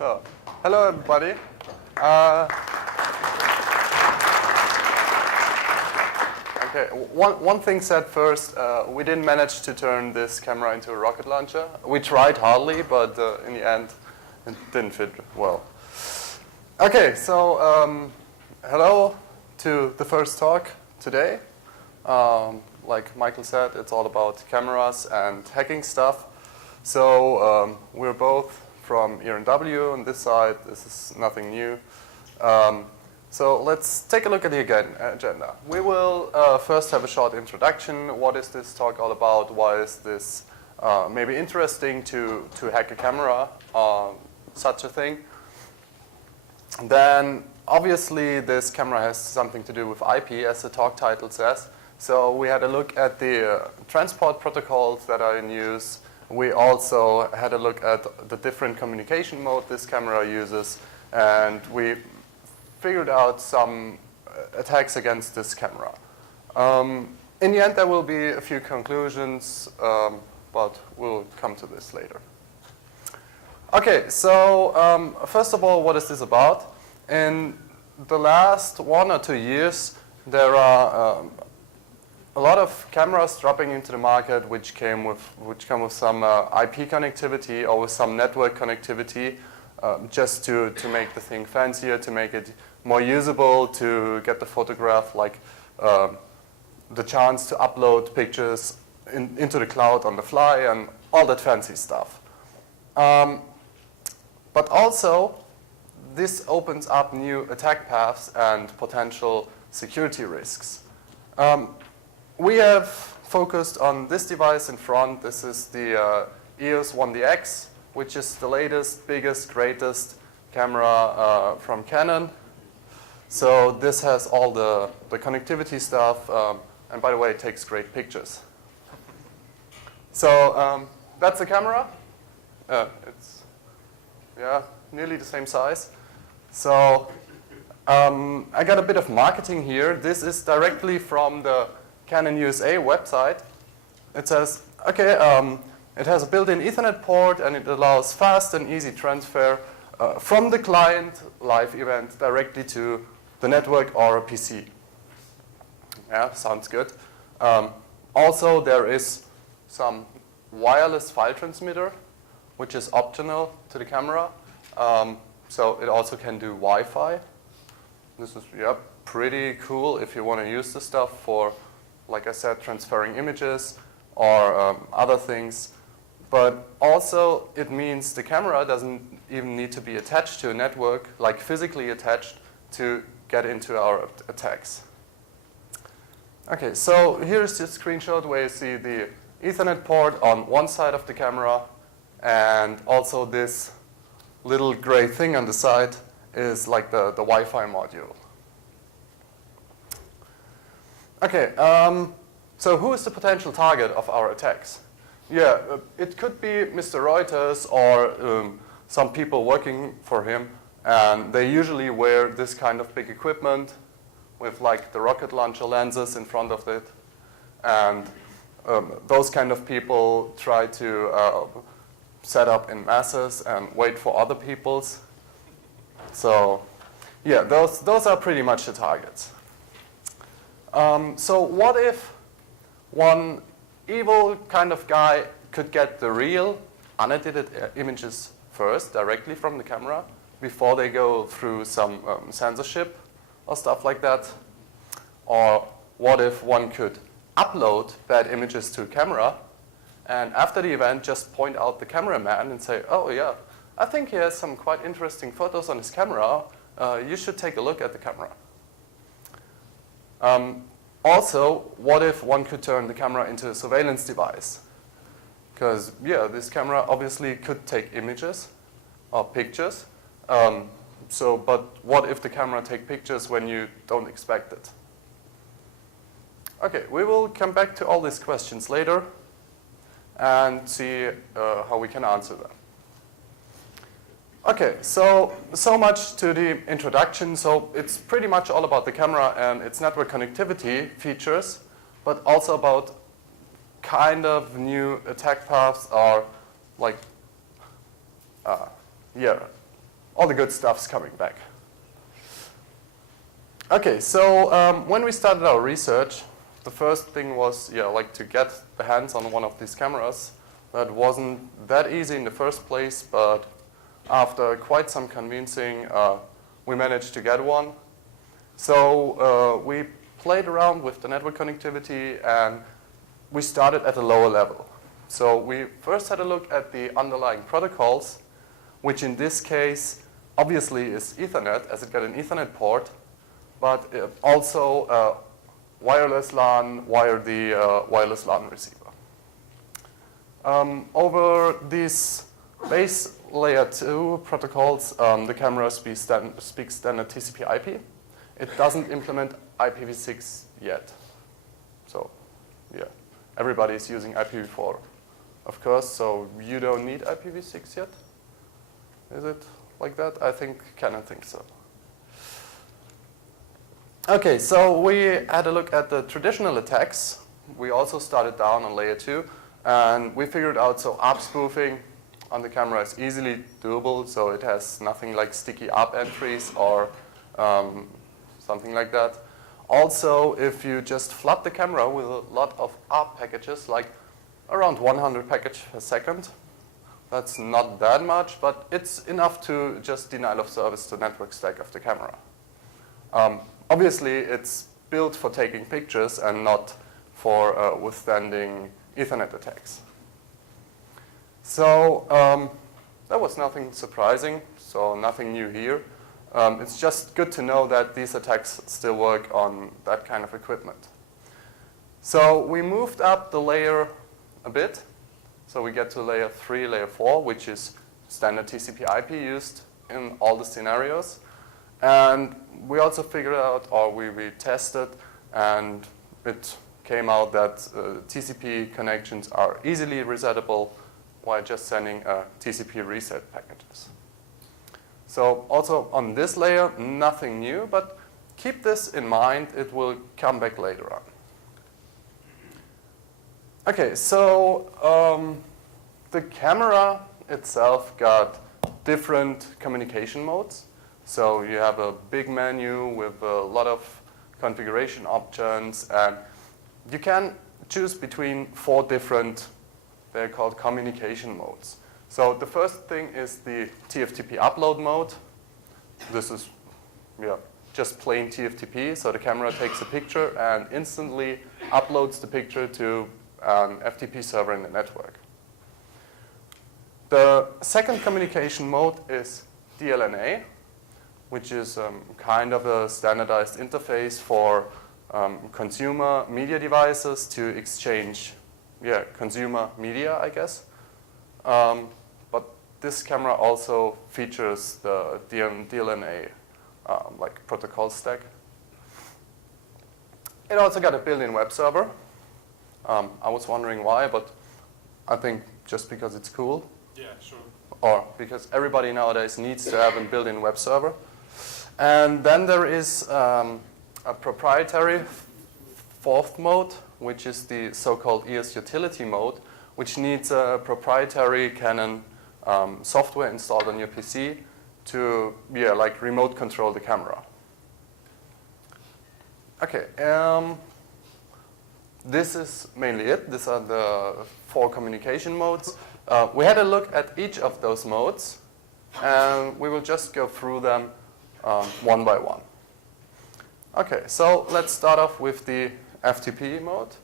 Oh. Hello, everybody. Okay, one thing said first, we didn't manage to turn this camera into a rocket launcher. We tried hardly, but in the end, it didn't fit well. Okay, so hello to the first talk today. Like Michael said, it's all about cameras and hacking stuff. So we're both from ERNW on this side. This is nothing new. So let's take a look at the agenda. We will first have a short introduction. What is this talk all about? Why is this maybe interesting to hack a camera, such a thing? Then obviously this camera has something to do with IP, as the talk title says. So we had a look at the transport protocols that are in use. We also had a look at the different communication mode this camera uses, and we figured out some attacks against this camera. In the end, there will be a few conclusions, but we'll come to this later. Okay, so first of all, what is this about? In the last 1 or 2 years, there are a lot of cameras dropping into the market which come with some IP connectivity or with some network connectivity, just to make the thing fancier, to make it more usable, to get the photograph, like the chance to upload pictures into the cloud on the fly and all that fancy stuff. But also, this opens up new attack paths and potential security risks. We have focused on this device in front. This is the EOS 1DX, which is the latest, biggest, greatest camera from Canon. So this has all the connectivity stuff, and by the way, it takes great pictures. So that's the camera. It's nearly the same size. So I got a bit of marketing here. This is directly from the Canon USA website. It says, okay, it has a built-in Ethernet port and it allows fast and easy transfer from the client live event directly to the network or a PC. Yeah, sounds good. Also, there is some wireless file transmitter, which is optional to the camera. So it also can do Wi-Fi. This is pretty cool if you want to use this stuff for, like I said, transferring images or other things. But also it means the camera doesn't even need to be attached to a network, like physically attached, to get into our attacks. Okay, so here's the screenshot where you see the Ethernet port on one side of the camera, and also this little gray thing on the side is like the Wi-Fi module. Okay, so who is the potential target of our attacks? Yeah, it could be Mr. Reuters or some people working for him, and they usually wear this kind of big equipment with like the rocket launcher lenses in front of it, and those kind of people try to set up in masses and wait for other people's. So yeah, those are pretty much the targets. So what if one evil kind of guy could get the real unedited images first directly from the camera before they go through some censorship or stuff like that? Or what if one could upload bad images to a camera and after the event just point out the cameraman and say, oh yeah, I think he has some quite interesting photos on his camera. You should take a look at the camera. Also, what if one could turn the camera into a surveillance device? Because, yeah, this camera obviously could take images or pictures. But what if the camera takes pictures when you don't expect it? Okay, we will come back to all these questions later and see how we can answer them. Okay, so much to the introduction. So it's pretty much all about the camera and its network connectivity features, but also about kind of new attack paths or like all the good stuff's coming back. Okay, so when we started our research, the first thing was, like to get the hands on one of these cameras. That wasn't that easy in the first place, but after quite some convincing, we managed to get one. So we played around with the network connectivity, and we started at a lower level. So we first had a look at the underlying protocols, which in this case obviously is Ethernet, as it got an Ethernet port, but also wireless LAN via the wireless LAN receiver. Over these base layer 2 protocols, the camera speaks standard TCP/IP. It doesn't implement IPv6 yet. So, yeah, everybody is using IPv4, of course, so you don't need IPv6 yet? Is it like that? I think Canon thinks so. Okay, so we had a look at the traditional attacks. We also started down on layer 2, and we figured out so ARP spoofing on the camera is easily doable, so it has nothing like sticky ARP entries or something like that. Also, if you just flood the camera with a lot of ARP packages, like around 100 packages a second, that's not that much, but it's enough to just denial of service the network stack of the camera. Obviously, it's built for taking pictures and not for withstanding Ethernet attacks. So that was nothing surprising, so nothing new here. It's just good to know that these attacks still work on that kind of equipment. So we moved up the layer a bit. So we get to layer 3, layer 4, which is standard TCP/IP used in all the scenarios. And we also figured out, or we tested, and it came out that TCP connections are easily resettable while just sending TCP reset packages. So also on this layer, nothing new, but keep this in mind. It will come back later on. Okay, so the camera itself got different communication modes. So you have a big menu with a lot of configuration options, and you can choose between 4 different, they're called communication modes. So the first thing is the TFTP upload mode. This is just plain TFTP, so the camera takes a picture and instantly uploads the picture to an FTP server in the network. The second communication mode is DLNA, which is kind of a standardized interface for consumer media devices to exchange consumer media, I guess. But this camera also features the DLNA like protocol stack. It also got a built-in web server. I was wondering why, but I think just because it's cool. Yeah, sure. Or because everybody nowadays needs to have a built-in web server. And then there is a proprietary 4th mode, which is the so-called ES utility mode, which needs a proprietary Canon software installed on your PC to like remote control the camera. Okay, this is mainly it. These are the 4 communication modes. We had a look at each of those modes, and we will just go through them one by one. Okay, so let's start off with the FTP mode.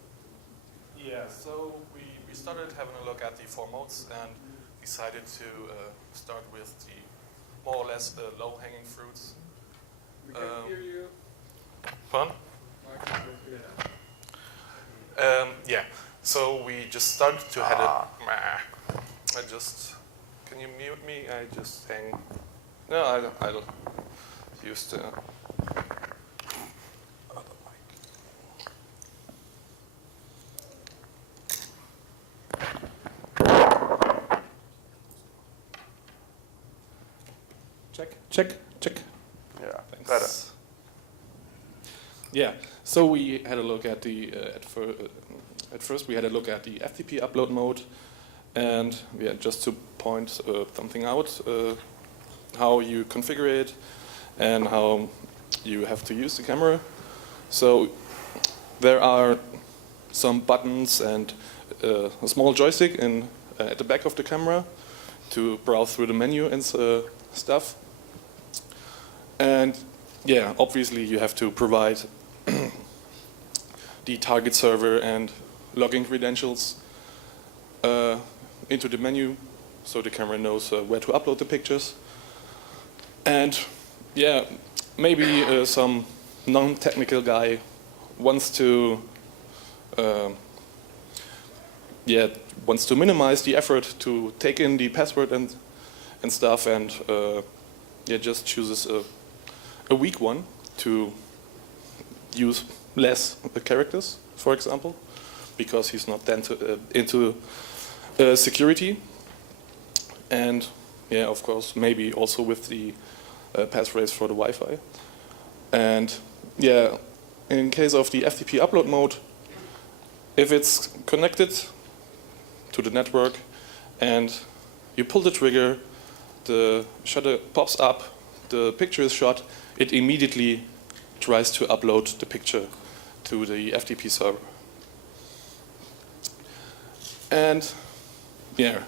Yeah, so we started having a look at the 4 modes and decided to start with the more or less low-hanging fruits. We can hear you. Fun? Yeah, so we just started to head it. Can you mute me? I just hang. No, I don't use the other mic. Check. Yeah, Thanks. better. Yeah, so we had a look at the at first we had a look at the FTP upload mode, and just to point something out, how you configure it and how you have to use the camera. So there are some buttons and a small joystick at the back of the camera to browse through the menu and stuff. And yeah, obviously you have to provide the target server and login credentials into the menu so the camera knows where to upload the pictures. And yeah, maybe some non-technical guy wants to minimize the effort to take in the password and stuff, and just chooses a weak one to use less characters, for example, because he's not then into security. And yeah, of course, maybe also with the passphrase for the Wi-Fi. And yeah, in case of the FTP upload mode, if it's connected to the network and you pull the trigger, the shutter pops up, the picture is shot, it immediately tries to upload the picture to the FTP server. And yeah,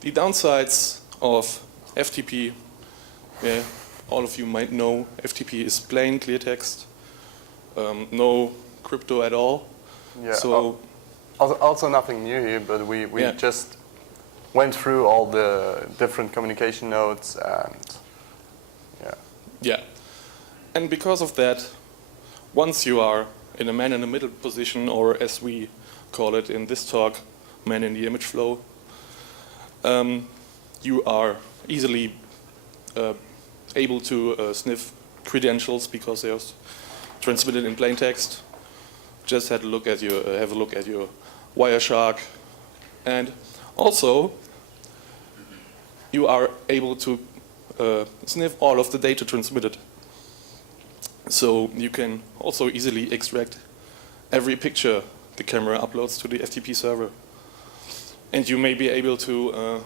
the downsides of FTP, yeah, all of you might know FTP is plain clear text, no crypto at all. Yeah. So also nothing new here, but we just went through all the different communication nodes and yeah. Yeah, and because of that, once you are in a man-in-the-middle position, or as we call it in this talk, man-in-the-image flow, you are easily able to sniff credentials because they're transmitted in plain text. Just have a look at your Wireshark, and also you are able to sniff all of the data transmitted. So you can also easily extract every picture the camera uploads to the FTP server. And you may be able to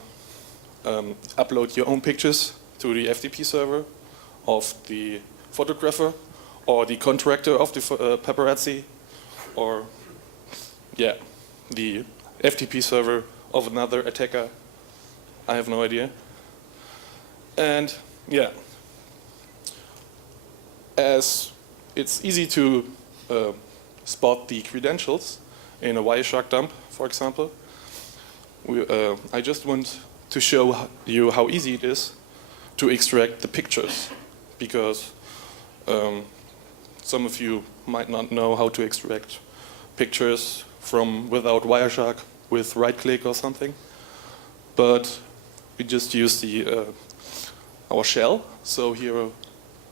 upload your own pictures to the FTP server of the photographer or the contractor of the paparazzi, or yeah, the FTP server of another attacker. I have no idea. And yeah, as it's easy to spot the credentials in a Wireshark dump, for example, I just want to show you how easy it is to extract the pictures, because some of you might not know how to extract pictures from without Wireshark with right-click or something. But we just use our shell. So here are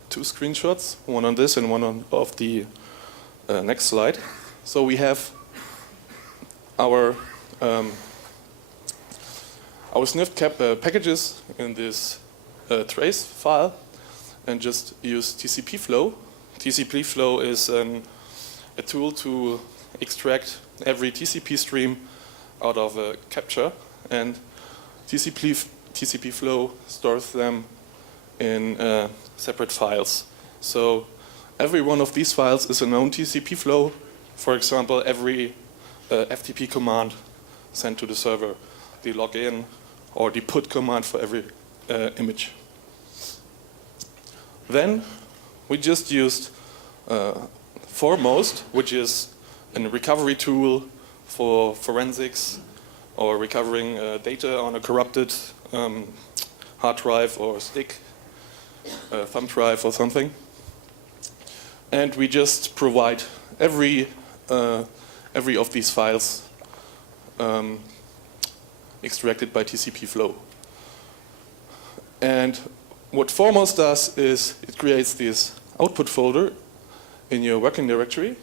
two screenshots, one on this and one on of the next slide. So we have our sniffed packages in this trace file, and just use TCP flow. TCP flow is a tool to extract every TCP stream out of a capture, and TCP flow stores them in separate files. So every one of these files is a known TCP flow. For example, every FTP command sent to the server, the login or the put command for every image. Then we just used Foremost, which is a recovery tool for forensics or recovering data on a corrupted hard drive or stick, thumb drive or something. And we just provide every of these files extracted by TCP flow. And what Foremost does is it creates this output folder in your working directory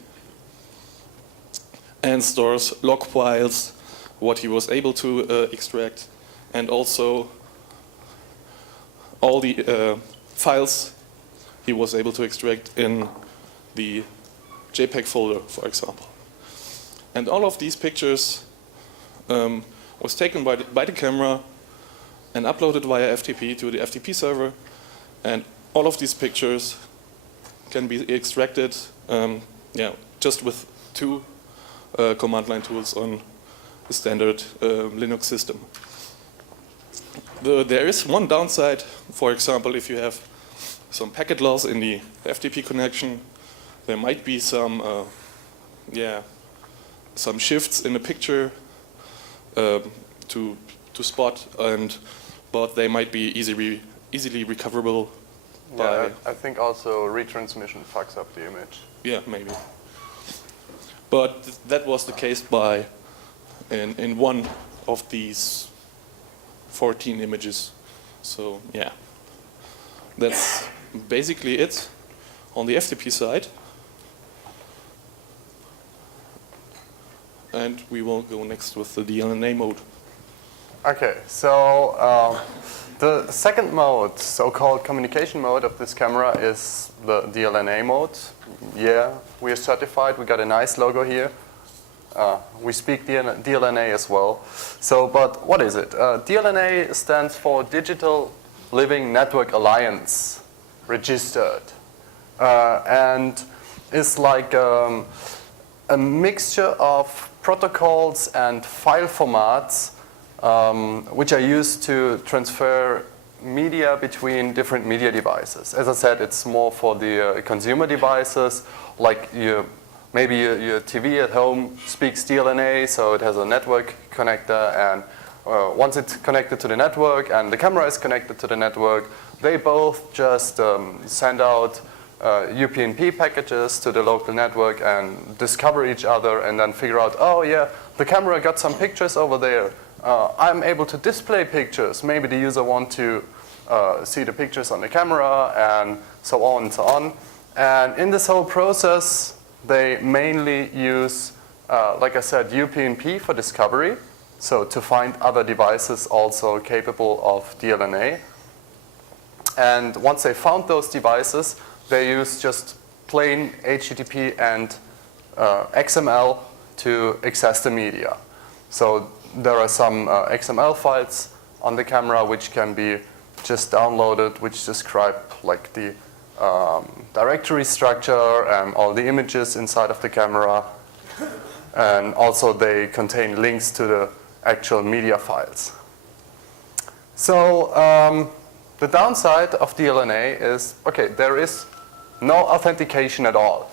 and stores log files, what he was able to extract, and also all the files he was able to extract in the JPEG folder, for example. And all of these pictures was taken by the camera and upload it via FTP to the FTP server, and all of these pictures can be extracted just with two command line tools on the standard Linux system. There is one downside. For example, if you have some packet loss in the FTP connection, there might be some shifts in the picture to spot, but they might be easily recoverable. Yeah, I think also retransmission fucks up the image. Yeah, maybe. But that was the case in one of these 14 images. So yeah, that's basically it on the FTP side. And we will go next with the DLNA mode. Okay, so the second mode, so-called communication mode of this camera is the DLNA mode. Yeah, we are certified. We got a nice logo here. We speak DLNA as well. So, but what is it? DLNA stands for Digital Living Network Alliance, registered, and is like a mixture of protocols and file formats which are used to transfer media between different media devices. As I said, it's more for the consumer devices, like maybe your TV at home speaks DLNA, so it has a network connector, and once it's connected to the network and the camera is connected to the network, they both just send out UPnP packages to the local network and discover each other and then figure out, oh yeah, the camera got some pictures over there. I'm able to display pictures. Maybe the user wants to see the pictures on the camera, and so on and so on. And in this whole process, they mainly use, like I said, UPnP for discovery, so to find other devices also capable of DLNA. And once they found those devices, they use just plain HTTP and XML to access the media. So there are some XML files on the camera which can be just downloaded, which describe like the directory structure and all the images inside of the camera. And also they contain links to the actual media files. So the downside of DLNA is, okay, there is no authentication at all.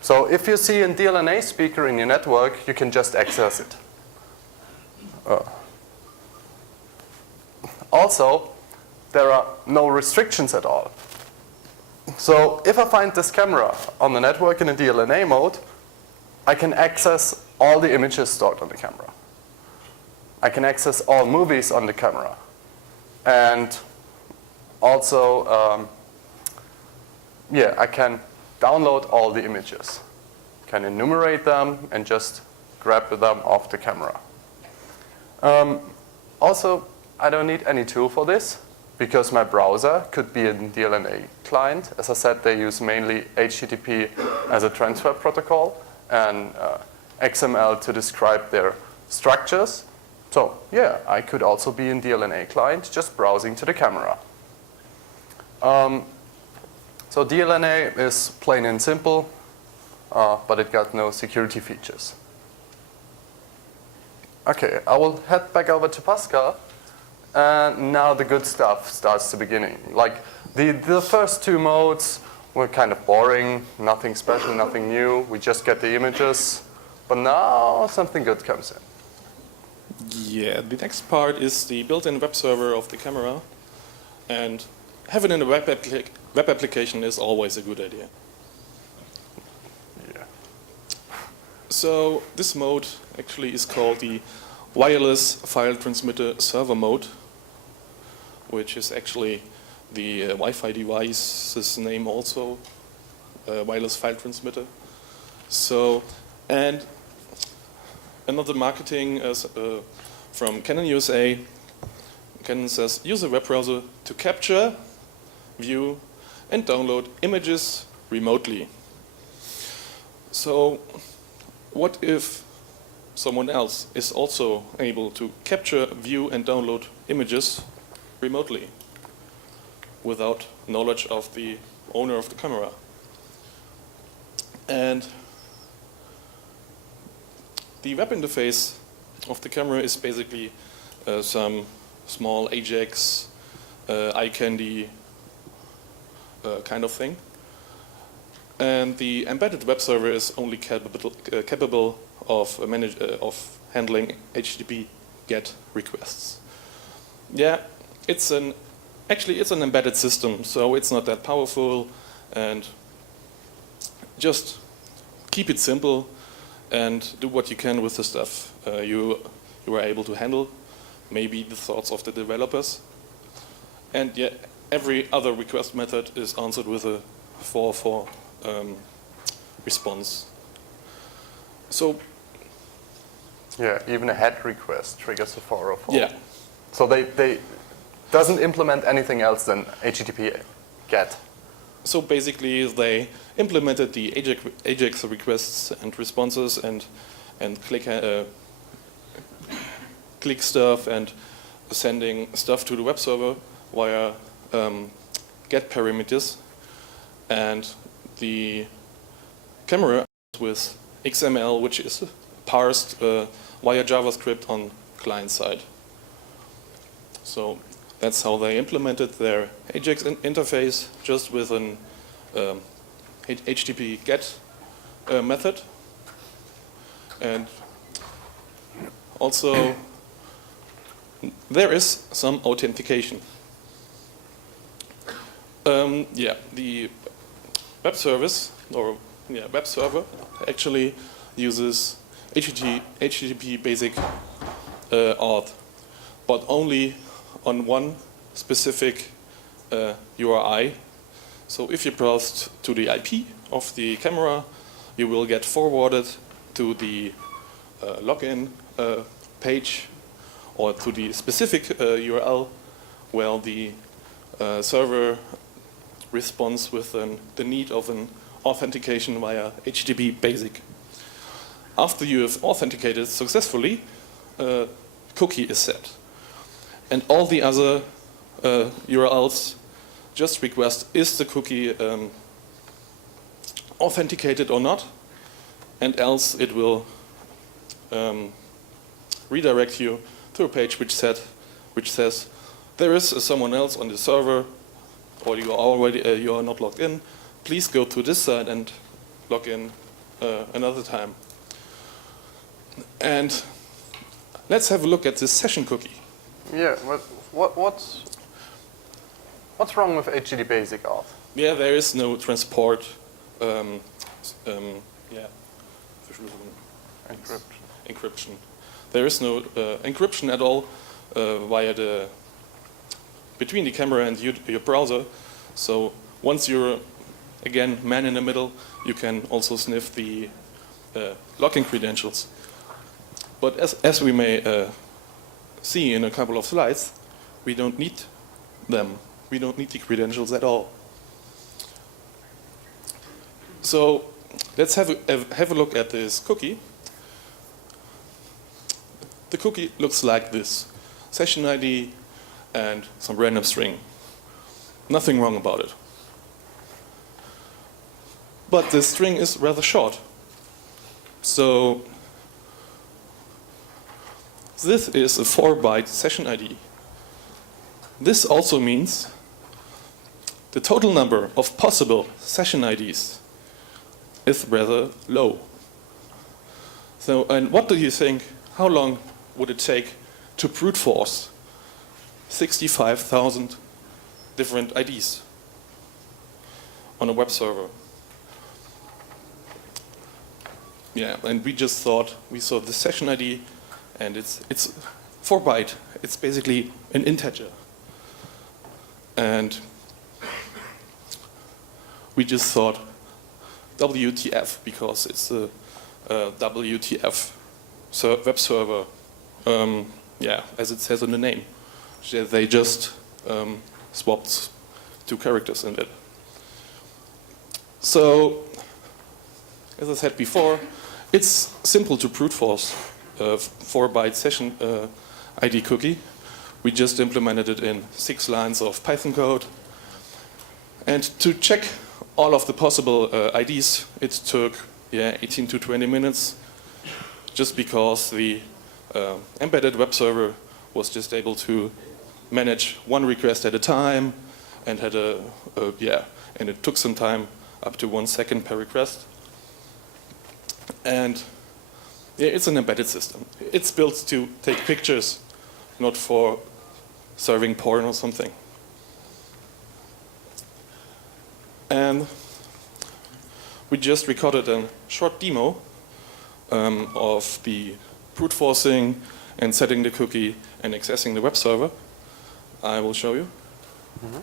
So if you see a DLNA speaker in your network, you can just access it. Also, there are no restrictions at all. So if I find this camera on the network in a DLNA mode, I can access all the images stored on the camera. I can access all movies on the camera. And also, I can download all the images. Can enumerate them and just grab them off the camera. Also, I don't need any tool for this because my browser could be a DLNA client. As I said, they use mainly HTTP as a transfer protocol and XML to describe their structures. So yeah, I could also be a DLNA client just browsing to the camera. So DLNA is plain and simple, but it got no security features. Okay, I will head back over to Pascal, and now the good stuff starts the beginning. Like the first two modes were kind of boring, nothing special, nothing new. We just get the images, but now something good comes in. Yeah, the next part is the built-in web server of the camera, and having a web application is always a good idea. Yeah. So this mode actually is called the wireless file transmitter server mode, which is actually the Wi-Fi device's name also, wireless file transmitter. So, and another marketing is from Canon USA. Canon says, use a web browser to capture, view, and download images remotely. So, what if someone else is also able to capture, view, and download images remotely without knowledge of the owner of the camera. And the web interface of the camera is basically some small Ajax, eye candy kind of thing. And the embedded web server is only capable of handling HTTP GET requests. Yeah, actually it's an embedded system, so it's not that powerful, and just keep it simple and do what you can with the stuff you are able to handle, maybe the thoughts of the developers. And yeah, every other request method is answered with a 404 response. So yeah, even a head request triggers a 404. yeah, So they doesn't implement anything else than HTTP GET. so basically they implemented the Ajax requests and responses and click stuff and sending stuff to the web server via GET parameters, and the camera with XML, which is parsed via JavaScript on client side. So that's how they implemented their Ajax interface, just with an HTTP GET method. And also there is some authentication. Yeah, the web service web server actually uses HTTP basic auth, but only on one specific URI. So if you browse to the IP of the camera, you will get forwarded to the login page, or to the specific URL where the server responds with the need of an authentication via HTTP basic. After you have authenticated successfully, a cookie is set. And all the other URLs just request, is the cookie authenticated or not? And else it will redirect you to a page which says there is someone else on the server, or you are not logged in. Please go to this site and log in another time. And let's have a look at this session cookie. Yeah, what's wrong with HTTP basic auth? Yeah, there is no transport. Encryption. There is no encryption at all via between the camera and your browser. So once you're again man in the middle, you can also sniff the login credentials. But as we may see in a couple of slides, we don't need them. We don't need the credentials at all. So let's have a look at this cookie. The cookie looks like this: session ID and some random string. Nothing wrong about it. But the string is rather short. So this is a 4-byte session ID. This also means the total number of possible session IDs is rather low. So, and what do you think, how long would it take to brute force 65,000 different IDs on a web server? Yeah, and we saw the session ID, and it's 4-byte. It's basically an integer. And we just thought WTF, because it's a WTF web server. Yeah, as it says in the name. They just swapped 2 characters in it. So, as I said before, it's simple to brute force 4-byte session ID cookie. We just implemented it in 6 lines of Python code. And to check all of the possible IDs, it took 18 to 20 minutes, just because the embedded web server was just able to manage one request at a time, and had and it took some time, up to 1 second per request. And it's an embedded system. It's built to take pictures, not for serving porn or something. And we just recorded a short demo of the brute forcing and setting the cookie and accessing the web server. I will show you. Mm-hmm.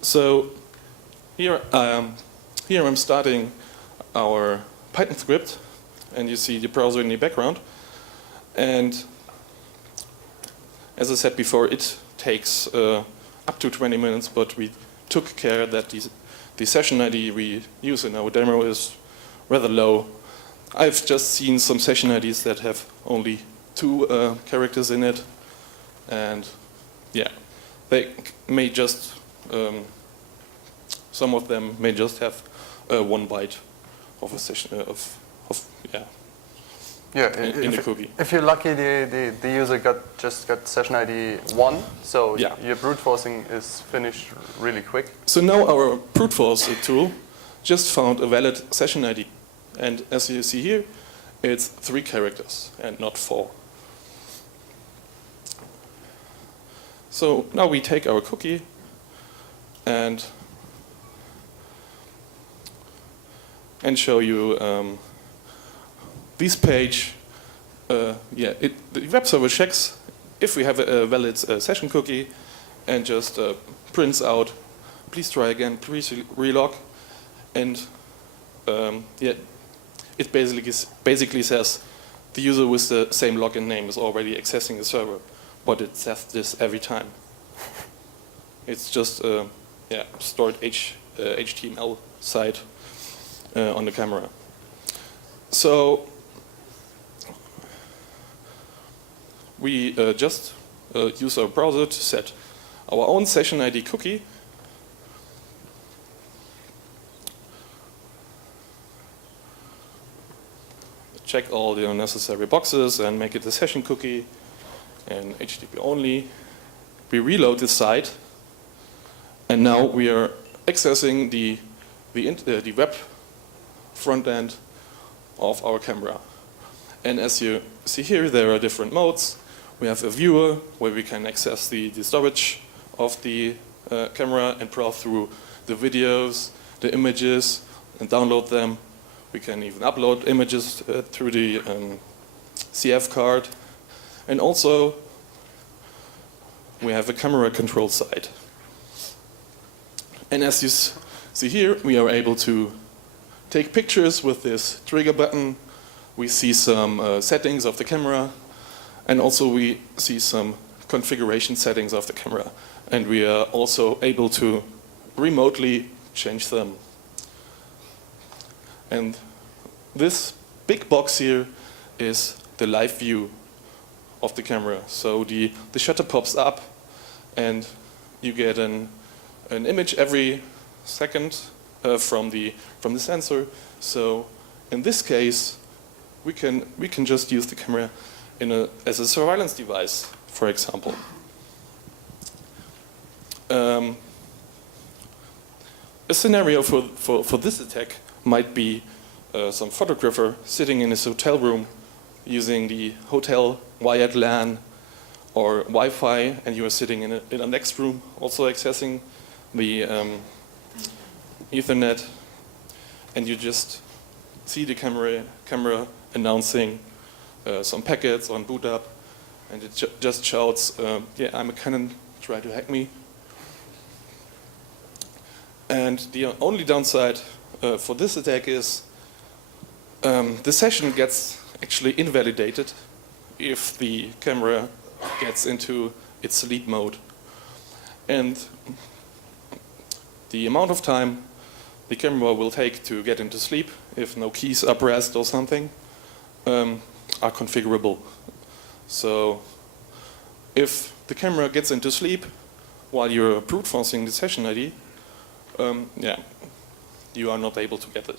So here I'm starting our Python script, and you see the browser in the background. And as I said before, it takes up to 20 minutes, but we took care that the session ID we use in our demo is rather low. I've just seen some session IDs that have only 2 characters in it, and they may just some of them may just have 1 byte of a session in the cookie. If you're lucky, the user just got session ID 1, so your brute forcing is finished really quick. So now our brute force tool just found a valid session ID, and as you see here, it's 3 characters and not 4. So now we take our cookie and show you this page. The web server checks if we have a valid session cookie and just prints out, please try again, please relog. And it basically says the user with the same login name is already accessing the server, but it says this every time. It's just stored HTML site on the camera. So we just use our browser to set our own session ID cookie. Check all the necessary boxes and make it a session cookie and HTTP only. We reload the site, and now we are accessing the web front end of our camera. And as you see here, there are different modes. We have a viewer where we can access the storage of the camera and browse through the videos, the images, and download them. We can even upload images through the CF card. And also, we have a camera control side. And as you see here, we are able to take pictures with this trigger button. We see some settings of the camera, and also we see some configuration settings of the camera. And we are also able to remotely change them. And this big box here is the live view of the camera. So the shutter pops up, and you get an image every second from the sensor. So in this case, we can just use the camera as a surveillance device, for example. A scenario for this attack might be some photographer sitting in his hotel room using the hotel wired LAN or Wi-Fi, and you are sitting in a next room also accessing the Ethernet, and you just see the camera announcing some packets on boot up, and it just shouts, I'm a Canon, try to hack me. And the only downside for this attack is the session gets actually invalidated if the camera gets into its sleep mode. And the amount of time the camera will take to get into sleep, if no keys are pressed or something, are configurable. So if the camera gets into sleep while you're brute forcing the session ID, yeah, you are not able to get it.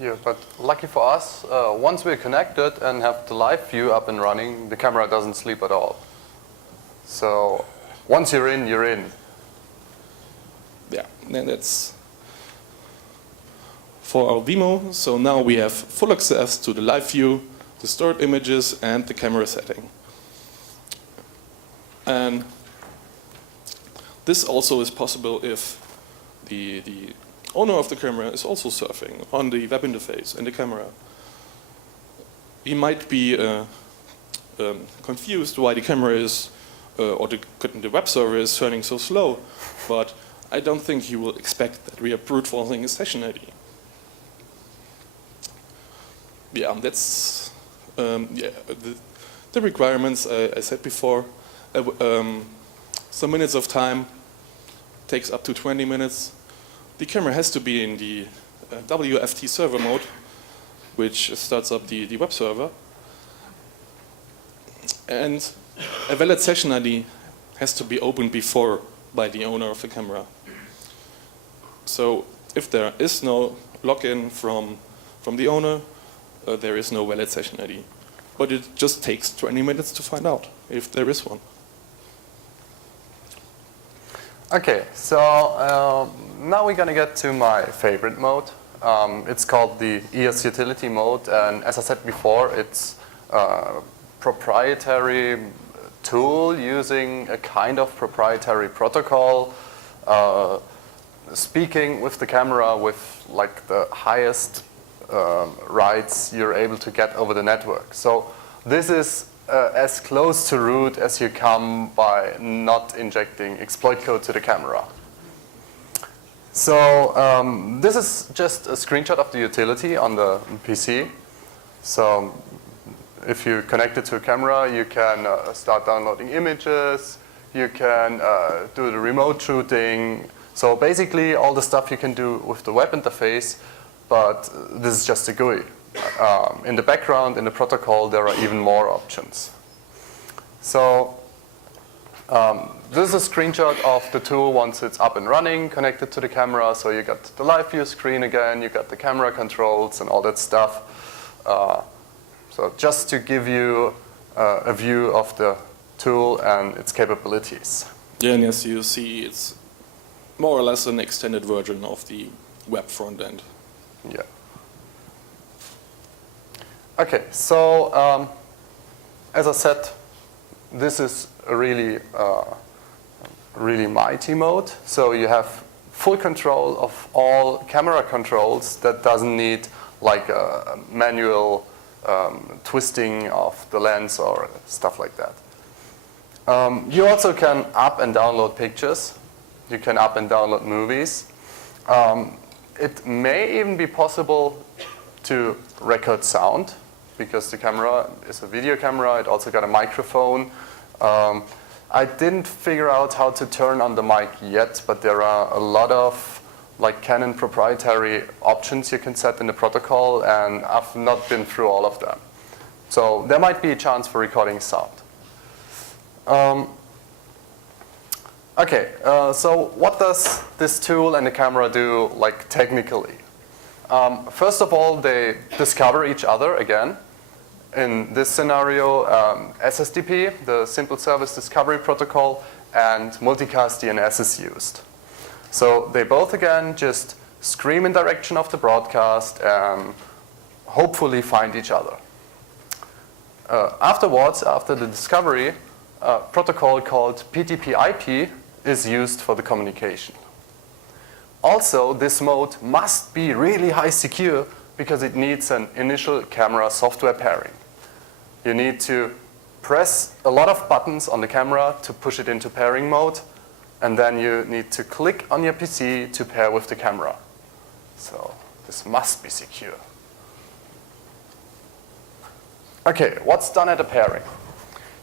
Yeah, but lucky for us, once we're connected and have the live view up and running, the camera doesn't sleep at all. So once you're in, you're in. Yeah, and that's for our demo. So now we have full access to the live view, the stored images, and the camera setting. And this also is possible if the owner of the camera is also surfing on the web interface and the camera. He might be confused why the camera is, or the web server is turning so slow, but I don't think he will expect that we are brute forcing his session ID. Yeah, that's yeah, the requirements I said before. Some minutes of time takes up to 20 minutes. The camera has to be in the WFT server mode, which starts up the web server. And a valid session ID has to be opened before by the owner of the camera. So if there is no login from the owner, there is no valid session ID. But it just takes 20 minutes to find out if there is one. Okay, so now we're going to get to my favorite mode. It's called the EOS utility mode, and as I said before, it's a proprietary tool using a kind of proprietary protocol, speaking with the camera with like the highest rights you're able to get over the network. So this is as close to root as you come by not injecting exploit code to the camera. So this is just a screenshot of the utility on the PC. So if you connect it to a camera, you can start downloading images, you can do the remote shooting. So basically all the stuff you can do with the web interface, but this is just a GUI. In the background, in the protocol, there are even more options. So this is a screenshot of the tool once it's up and running, connected to the camera. So you got the live view screen again, you got the camera controls and all that stuff. So just to give you a view of the tool and its capabilities. Yeah, and as you see, it's more or less an extended version of the web front end. Yeah. Okay, so as I said, this is a really, really mighty mode. So you have full control of all camera controls that doesn't need like a manual twisting of the lens or stuff like that. You also can up and download pictures. You can up and download movies. It may even be possible to record sound, because the camera is a video camera. It also got a microphone. I didn't figure out how to turn on the mic yet, but there are a lot of like Canon proprietary options you can set in the protocol, and I've not been through all of them. So there might be a chance for recording sound. Okay, so what does this tool and the camera do like technically? First of all, they discover each other again. In this scenario, SSDP, the Simple Service Discovery Protocol, and multicast DNS is used. So they both again just scream in direction of the broadcast and hopefully find each other. Afterwards, after the discovery, a protocol called PTP-IP is used for the communication. Also, this mode must be really high secure because it needs an initial camera software pairing. You need to press a lot of buttons on the camera to push it into pairing mode, and then you need to click on your PC to pair with the camera. So this must be secure. Okay, what's done at a pairing?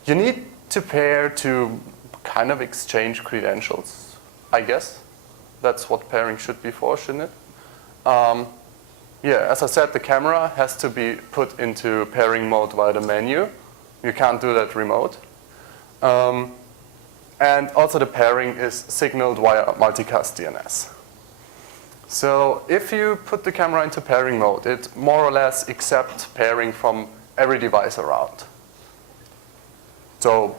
You need to pair to kind of exchange credentials, I guess. That's what pairing should be for, shouldn't it? yeah, as I said, the camera has to be put into pairing mode via the menu. You can't do that remote. And also the pairing is signaled via multicast DNS. So if you put the camera into pairing mode, it more or less accepts pairing from every device around. So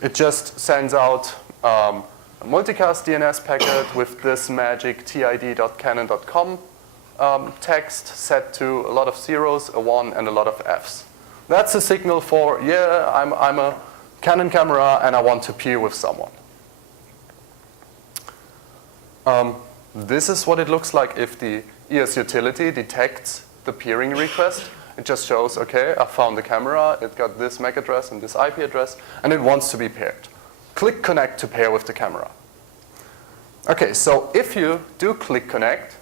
it just sends out a multicast DNS packet with this magic tid.canon.com text set to a lot of zeros, a 1, and a lot of Fs. That's a signal for, yeah, I'm a Canon camera and I want to peer with someone. This is what it looks like if the EOS utility detects the peering request. It just shows, okay, I found the camera, it got this MAC address and this IP address, and it wants to be paired. Click connect to pair with the camera. Okay, so if you do click connect,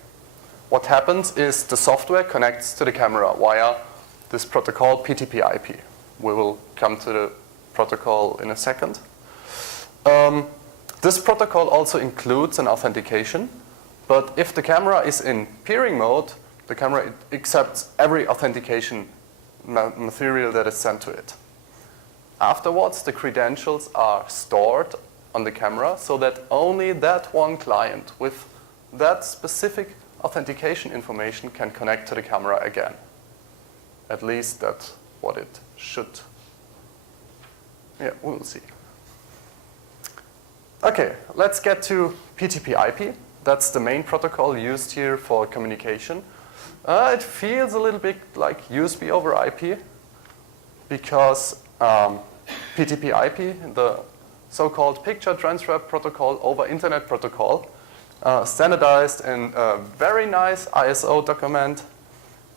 what happens is the software connects to the camera via this protocol PTP-IP. We will come to the protocol in a second. This protocol also includes an authentication, but if the camera is in peering mode, the camera accepts every authentication material that is sent to it. Afterwards, the credentials are stored on the camera so that only that one client with that specific authentication information can connect to the camera again. At least that's what it should. Yeah, we'll see. Okay, let's get to PTP-IP. That's the main protocol used here for communication. It feels a little bit like USB over IP because PTP-IP, the so-called picture transfer protocol over internet protocol, standardized in a very nice ISO document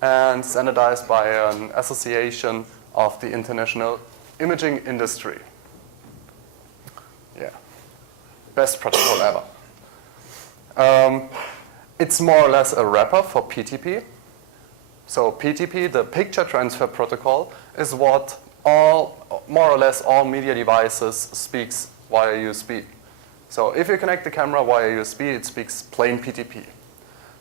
and standardized by an association of the international imaging industry. Yeah, best protocol ever. It's more or less a wrapper for PTP. So PTP, the picture transfer protocol, is what more or less all media devices speaks via USB. So if you connect the camera via USB, it speaks plain PTP.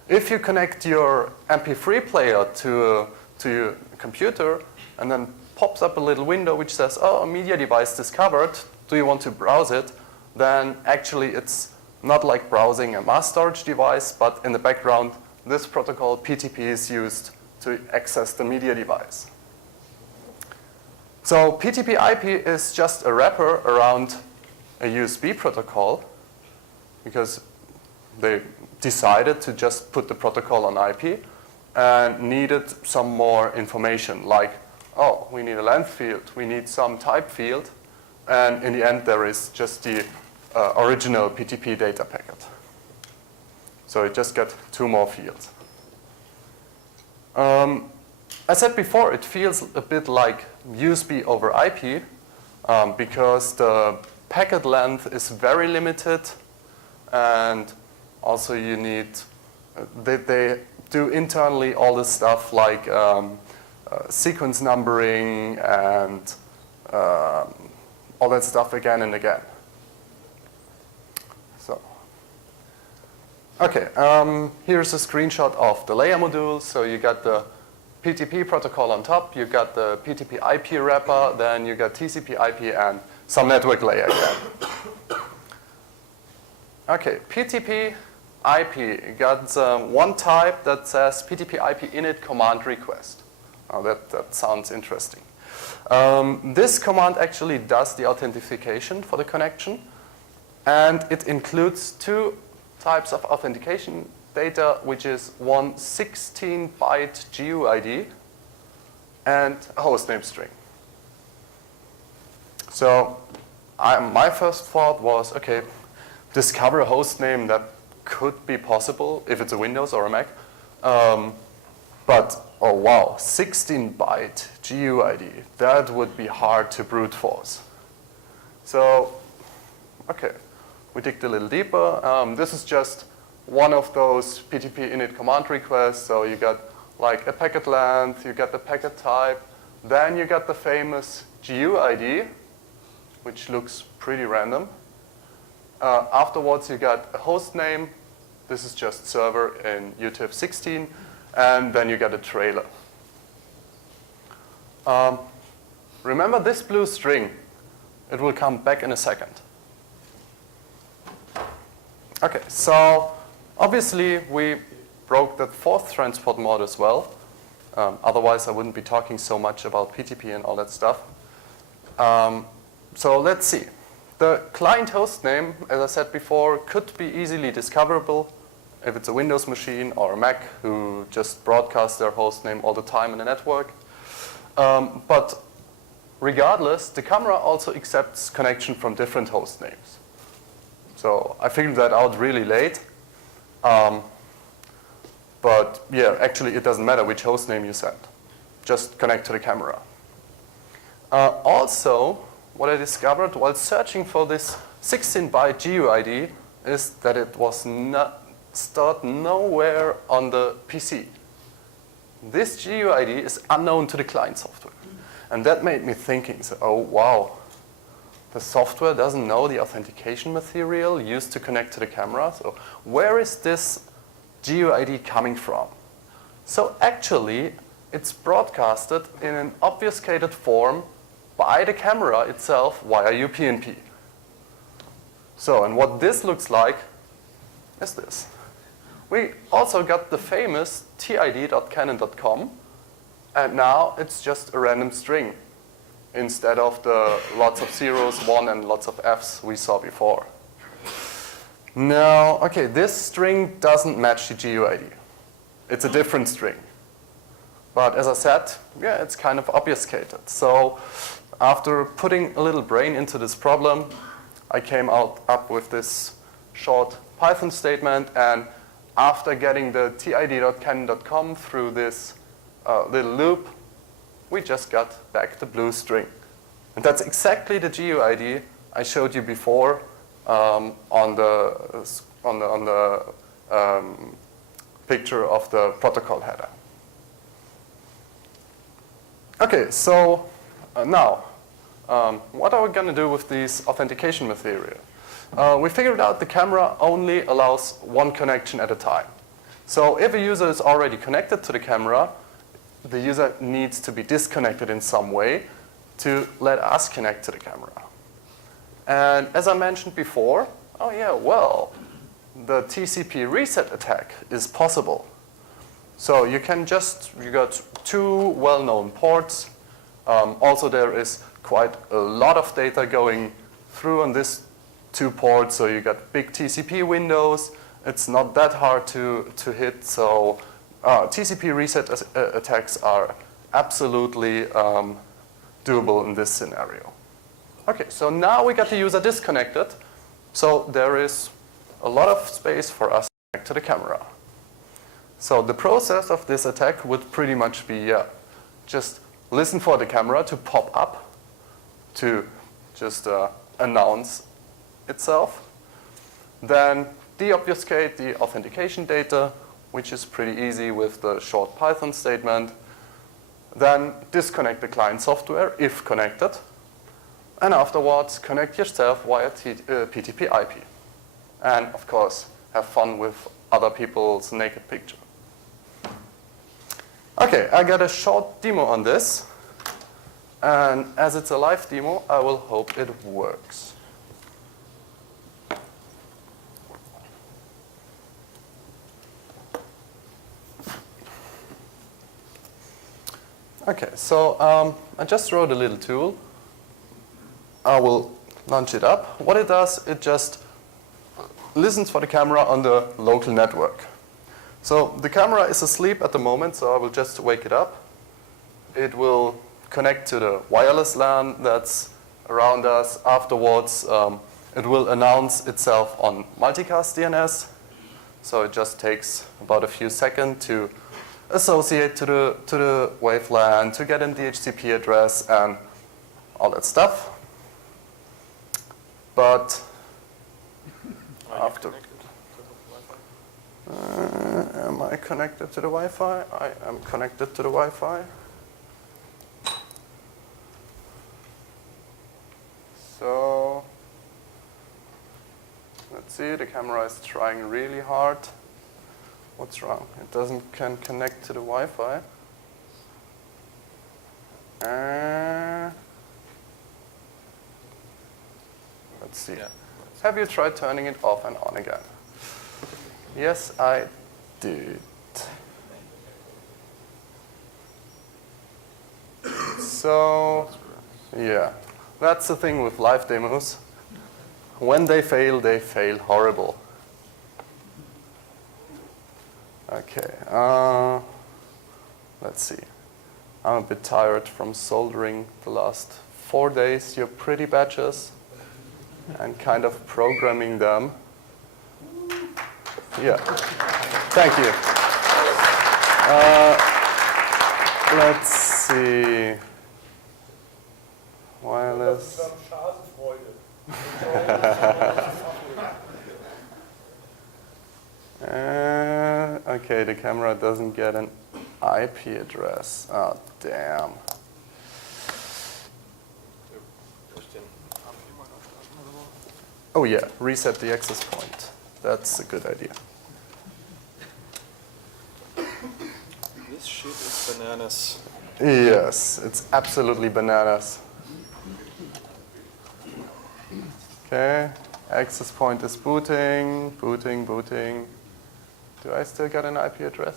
If you connect your MP3 player to your computer and then pops up a little window which says, oh, a media device discovered, do you want to browse it? Then actually it's not like browsing a mass storage device, but in the background, this protocol PTP is used to access the media device. So PTP-IP is just a wrapper around a USB protocol because they decided to just put the protocol on IP and needed some more information like, oh, we need a length field, we need some type field, and in the end there is just the original PTP data packet. So it just got 2 more fields. I said before, it feels a bit like USB over IP because the packet length is very limited, and also you need, they do internally all this stuff like sequence numbering and all that stuff again and again. So, okay, here's a screenshot of the layer module. So you got the PTP protocol on top, you got the PTP-IP wrapper, then you got TCP-IP and some network layer again. Okay, PTP-IP got one type that says PTP-IP init command request. Oh, that sounds interesting. This command actually does the authentication for the connection, and it includes 2 types of authentication data, which is one 16-byte GUID and a hostname string. So my first thought was, okay, discover a hostname that could be possible if it's a Windows or a Mac. But, oh wow, 16-byte GUID, that would be hard to brute force. So, okay, we digged a little deeper. This is just one of those PTP init command requests. So you got like a packet length, you got the packet type, then you got the famous GUID, which looks pretty random. Afterwards, you got a host name, This is just server in UTF-16, and then you get a trailer. Remember this blue string? It will come back in a second. Okay, so obviously we broke that fourth transport mode as well. Otherwise, I wouldn't be talking so much about PTP and all that stuff. So let's see. The client host name, as I said before, could be easily discoverable if it's a Windows machine or a Mac who just broadcasts their host name all the time in a network. But regardless, the camera also accepts connection from different host names. So I figured that out really late. But yeah, actually it doesn't matter which host name you send. Just connect to the camera. Also, what I discovered while searching for this 16-byte GUID is that it was not stored nowhere on the PC. This GUID is unknown to the client software. And that made me thinking, so, oh wow, the software doesn't know the authentication material used to connect to the camera. So where is this GUID coming from? So actually, it's broadcasted in an obfuscated form by the camera itself via UPnP. So, and what this looks like is this. We also got the famous tid.canon.com, and now it's just a random string instead of the lots of zeros, one, and lots of Fs we saw before. Now, okay, this string doesn't match the GUID. It's a different string. But as I said, yeah, it's kind of obfuscated. So after putting a little brain into this problem, I came up with this short Python statement, and after getting the tid.canon.com through this little loop, we just got back the blue string. And that's exactly the GUID I showed you before on the picture of the protocol header. Okay, so now, what are we going to do with these authentication material? We figured out the camera only allows one connection at a time. So if a user is already connected to the camera, the user needs to be disconnected in some way to let us connect to the camera. And as I mentioned before, oh yeah, well, the TCP reset attack is possible. So you got two well-known ports. Also there is quite a lot of data going through on these two ports, so you got big TCP windows. It's not that hard to hit, so TCP reset attacks are absolutely doable in this scenario. Okay, so now we got the user disconnected, so there is a lot of space for us to connect to the camera. So the process of this attack would pretty much be just listen for the camera to pop up, to just announce itself, then deobfuscate the authentication data, which is pretty easy with the short Python statement, then disconnect the client software if connected, and afterwards connect yourself via PTP IP. And of course, have fun with other people's naked picture. Okay, I got a short demo on this, and as it's a live demo, I will hope it works. Okay, so I just wrote a little tool. I will launch it up. What it does, it just listens for the camera on the local network. So the camera is asleep at the moment, so I will just wake it up. It will connect to the wireless LAN that's around us. Afterwards, it will announce itself on multicast DNS. So it just takes about a few seconds to associate to the wave LAN, to get an DHCP address and all that stuff. But after, am I connected to the Wi-Fi? I am connected to the Wi-Fi. So let's see, the camera is trying really hard What's wrong? It can connect to the Wi-Fi. Let's see. Yeah. Have you tried turning it off and on again? Yes, I did. So, yeah, that's the thing with live demos. When they fail horrible. Okay, let's see. I'm a bit tired from soldering the last 4 days your pretty badges and kind of programming them. Yeah, thank you. Let's see. Wireless. Okay, the camera doesn't get an IP address. Oh, damn. Oh yeah, reset the access point. That's a good idea. This shit is bananas. Yes, it's absolutely bananas. Okay, access point is booting, booting. Do I still get an IP address?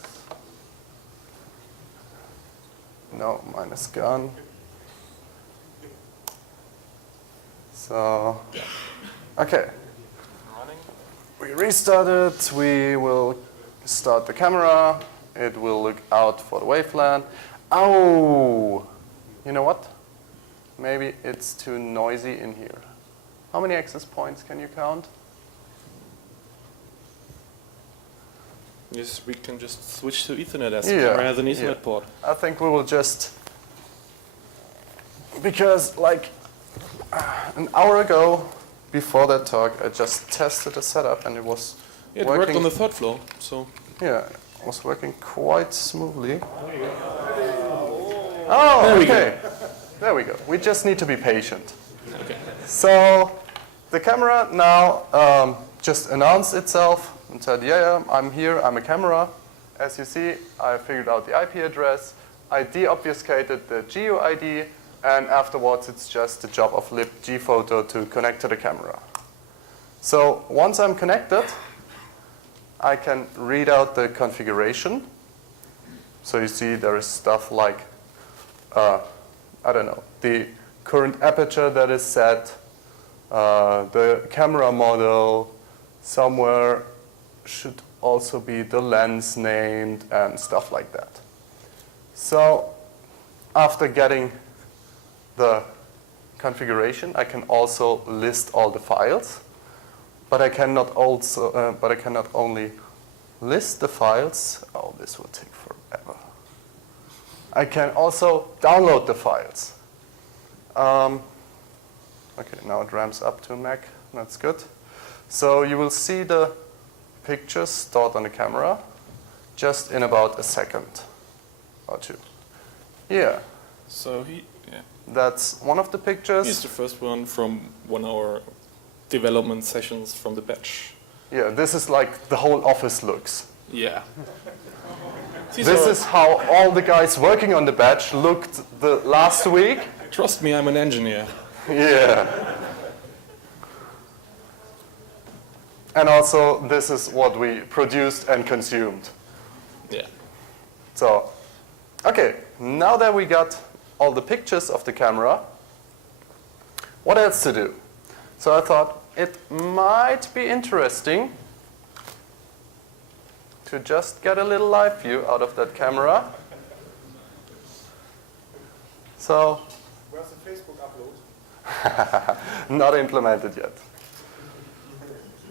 No, mine is gone. So, okay. We restarted, we will start the camera. It will look out for the waveland. Oh, you know what? Maybe it's too noisy in here. How many access points can you count? Yes, we can just switch to Ethernet as Yeah, the camera has an Ethernet port. I think we will just, because like an hour ago, before that talk, I just tested the setup and it was It working. worked on the third floor, so. Yeah, it was working quite smoothly. Oh, There we okay. There we go. We just need to be patient. Okay. So the camera now just announced itself and said, yeah, I'm here, I'm a camera. As you see, I figured out the IP address. I deobfuscated the GUID, and afterwards it's just the job of libgphoto to connect to the camera. So once I'm connected, I can read out the configuration. So you see there is stuff like, I don't know, the current aperture that is set, the camera model, somewhere should also be the lens named and stuff like that. So after getting the configuration, I can also list all the files, but I cannot only list the files. Oh, this will take forever. I can also download the files. Okay, now it ramps up to Mac. That's good. So you will see the pictures stored on the camera just in about a second or two. Yeah. So That's one of the pictures. here's the first one from 1 hour development sessions from the batch. Yeah, this is like the whole office looks. Yeah. This is how all the guys working on the batch looked the last week. Trust me, I'm an engineer. Yeah. And also, this is what we produced and consumed. Yeah. So, okay, now that we got all the pictures of the camera, what else to do? So I thought it might be interesting to just get a little live view out of that camera. So, Where's the Facebook upload? not implemented yet.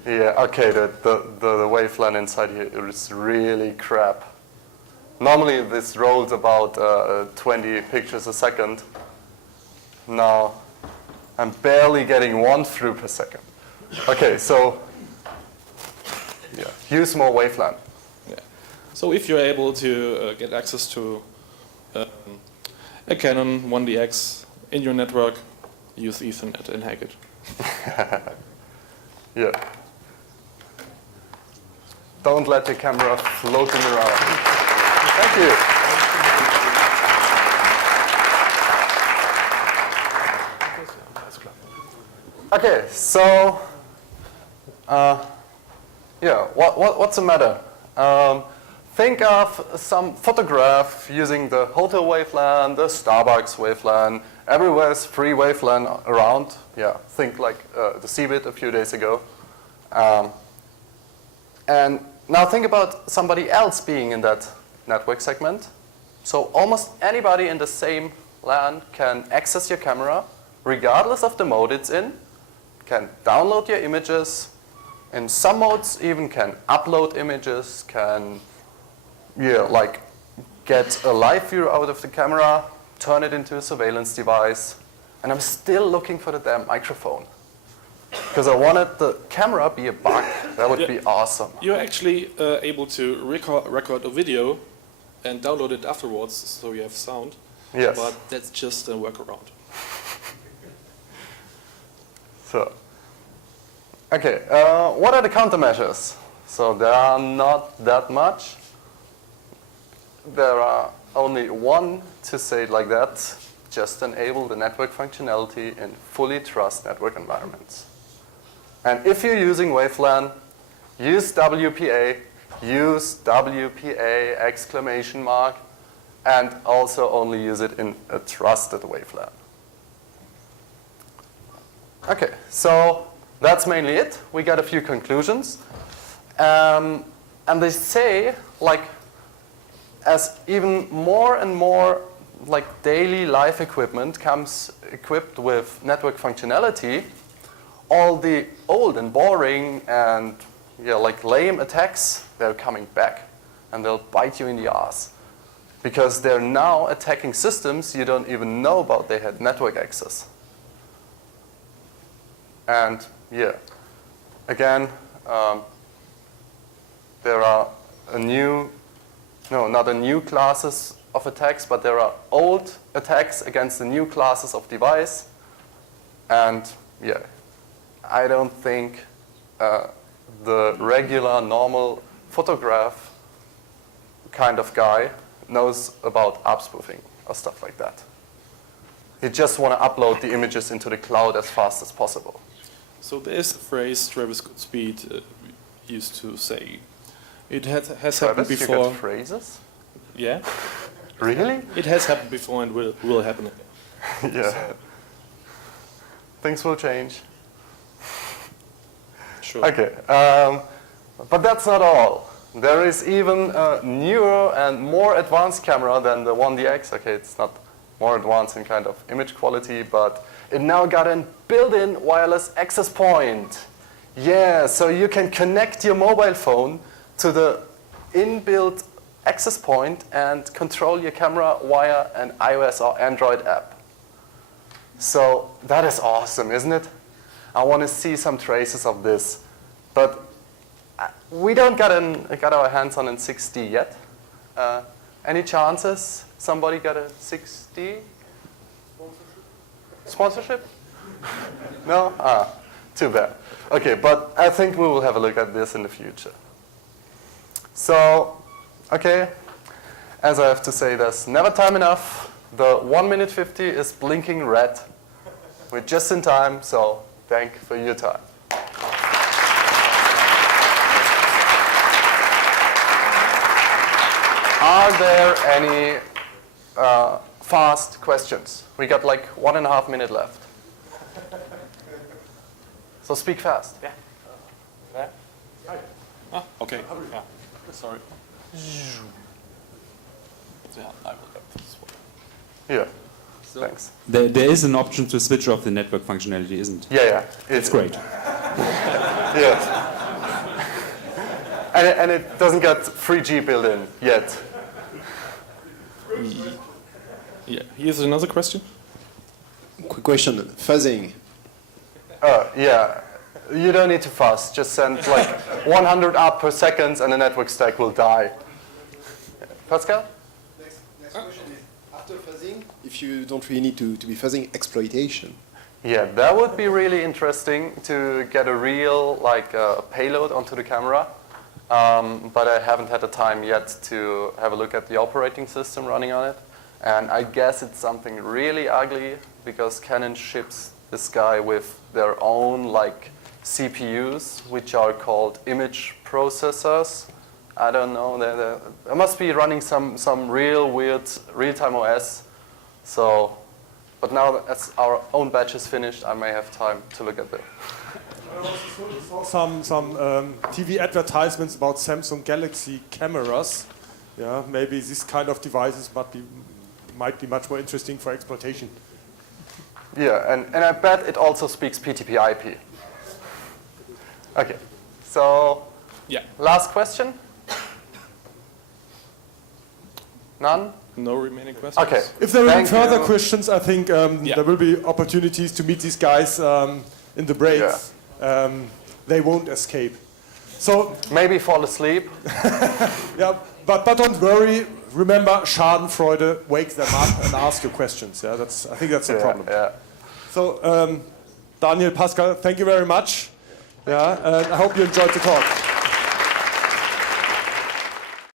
Yeah, okay, the waveland inside here is really crap. Normally this rolls about 20 pictures a second. Now I'm barely getting 1 through per second. Okay, so yeah, use more waveland. Yeah. So if you're able to get access to a Canon 1DX in your network, use Ethernet and hack it. Yeah. don't let your camera floating around. Thank you. Okay, so yeah, what's the matter? Think of some photograph using the hotel waveLAN, the Starbucks waveLAN. Everywhere's free waveLAN around. Yeah, think like the CeBIT a few days ago. And now think about somebody else being in that network segment. So almost anybody in the same LAN can access your camera, regardless of the mode it's in, can download your images. In some modes even can upload images, can like get a live view out of the camera, turn it into a surveillance device. And I'm still looking for the damn microphone. Because I wanted the camera be a bug. That would be awesome. You're actually able to record a video and download it afterwards, so you have sound. Yes. But that's just a workaround. So, okay, what are the countermeasures? So there are not that much. There are only one to say it like that. Just enable the network functionality in fully trust network environments. And if you're using waveLAN, use WPA, exclamation mark, and also only use it in a trusted waveLAN. Okay, so that's mainly it. We got a few conclusions. And they say, like, as even more and more like daily life equipment comes equipped with network functionality, all the old and boring and like lame attacks, they're coming back and they'll bite you in the ass. Because they're now attacking systems you don't even know about they had network access. And yeah, again, there are not a new classes of attacks, but there are old attacks against the new classes of device. And yeah, I don't think the regular, normal photograph kind of guy knows about ARP spoofing or stuff like that. You just want to upload the images into the cloud as fast as possible. So there's a phrase Travis Goodspeed used to say. It has happened Travis, before. You got phrases? Yeah. Really? It has happened before and will happen again. Yeah. Things will change. Sure. Okay, but that's not all. There is even a newer and more advanced camera than the 1DX. Okay, it's not more advanced in kind of image quality, but it now got a built-in wireless access point. Yeah, so you can connect your mobile phone to the inbuilt access point and control your camera via an iOS or Android app. So that is awesome, isn't it? I want to see some traces of this. But we don't got our hands on a 6D yet. Any chances somebody got a 6D? Sponsorship? No? Ah, too bad. Okay, but I think we will have a look at this in the future. So, okay, as I have to say, there's never time enough. The 1 minute 50 is blinking red. We're just in time, so thank you for your time. Are there any fast questions? We got like 1.5 minutes left. So speak fast. Yeah. Ah, okay. Yeah. Sorry. Yeah, I will get this one. Yeah. So Thanks. there is an option to switch off the network functionality, isn't it? Yeah. It's great. Yes. And it doesn't get 3G built in yet. Yeah. Here's another question. Quick question, fuzzing. Yeah. You don't need to fuzz. Just send like 100 up per second and the network stack will die. Pascal? Next question is, after fuzzing, if you don't really need to be fuzzing, exploitation. Yeah, that would be really interesting to get a real payload onto the camera. but I haven't had the time yet to have a look at the operating system running on it. And I guess it's something really ugly because Canon ships this guy with their own like CPUs, which are called image processors. I don't know. They must be running some real weird real-time OS. So, but now that as our own batch is finished, I may have time to look at that. I also saw some TV advertisements about Samsung Galaxy cameras. Yeah, maybe this kind of devices might be much more interesting for exploitation. Yeah, and I bet it also speaks PTP/IP. Okay, so Yeah. last question. None? No remaining questions? Okay. If there are any Thank further you. questions, I think there will be opportunities to meet these guys in the breaks. They won't escape. So Maybe fall asleep. yeah, but don't worry. Remember, Schadenfreude, wake them up and ask your questions. Yeah, I think that's the problem. Yeah. So Daniel, Pascal, thank you very much. Yeah, and I hope you enjoyed the talk.